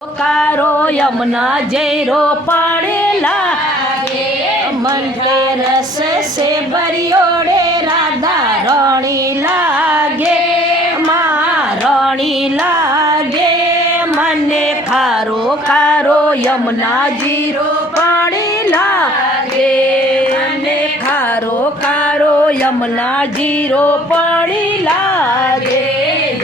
कारो यमुना जैरो पानी लागे मन के रस से बरियोड़े राधा रानी लागे माँ रानी लागे मने खारो खारो यमुना जीरो पानी लागे मने खारो खारो यमुना जीरो पानी लागे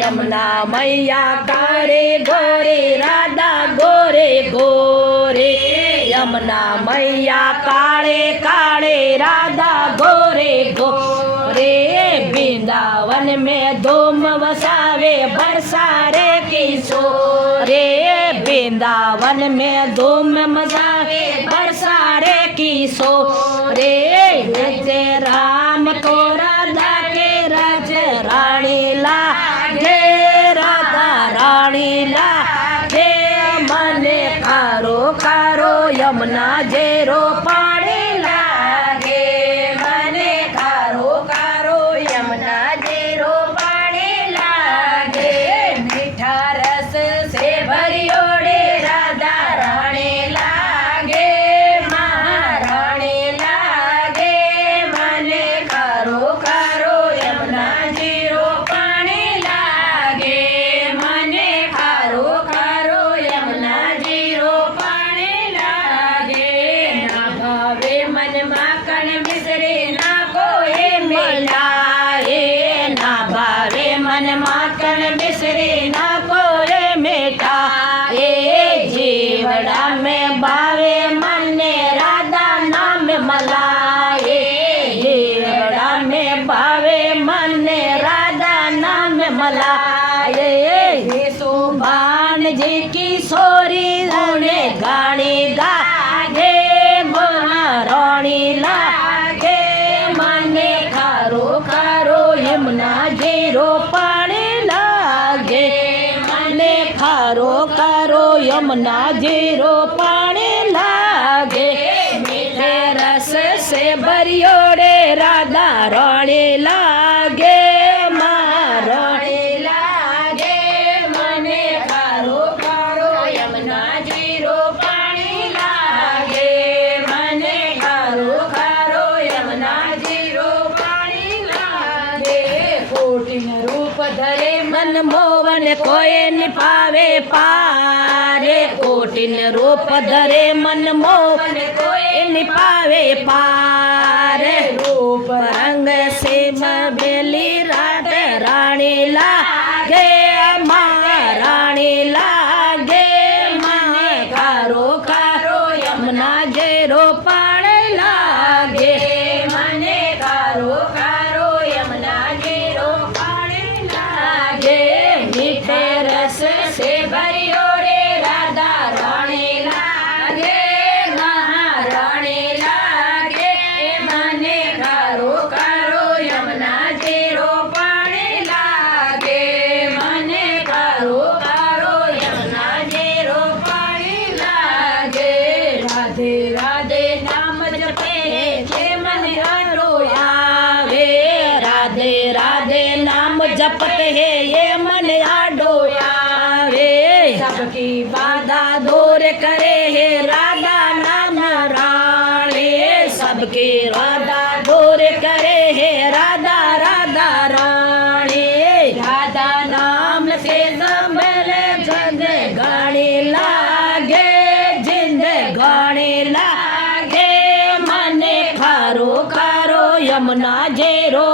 यमुना मैया कारे गोरे राधा गोरे गोरे यमुना मैया काले काले राधा गोरे गोरे वृंदावन में धूम वसावे बरसारे किशोरे वृंदावन में धूम मचावे बरसारे किशोरे नित्य राम को राधा के रज रानी लागे राधा रानी लागे मने खारो खारो यमुना जेरो पानी लागे मने खारो खारो यमुना जेरो पानी लागे मीठा रस से भरियोड़े राधा रानी लागे महारानी लागे मने खारो खारो यमुना जेरो पानी लागे मने खारो खारो यमुना जेरो पानी लागे ना भावे मन माखन मिसरे ना कोई मिलाए ना भावे मन माखन मिसरे ना कोई मिटाए जीवड़ा में भावे मन राधा नाम मलाए जीवड़ा में भावे मन राधा नाम मलाए सुभान जी की सोरी ने गाड़ी गागे महारानी लागे मने खारो खारो यमुना जेरो पानी लागे मने खारो खारो यमुना जेरो पानी लागे मीठे रस से भरियोड़े राधा रानी लागे महारानी लागे मने खारो खारो यमुना जेरो पानी लागे मने खारो खारो यमुना जेरो पानी लागे कोटिन रूप धरे मन मोहन कोई निपावे पारे कोटिन रूप धरे मन मोहन कोई निपावे पारे रूप रंग से बेली राधा रानी लागे महारानी लागे मने खारो खारो यमुना जेरो पानी लागे मने खारो खारो यमुना जेरो पानी लागे मीठे रस से भरियोड़े राधा रानी लागे महारानी लागे मने खारो खारो यमुना जेरो पानी लागे मने खारो खारो यमुना जेरो पानी लागे राधे राधे नाम जपे जे मन आरो आवे राधे राधे नाम जपते है ये मन आडो आवे सबकी बाधा दूर करे है राधा नाम रानी सबकी राधा दूर करे है राधा राधा रानी राधा नाम से जमल जग गाड़ी लागे जिंद गाड़ी लागे मने खारो खारो यमुना जेरो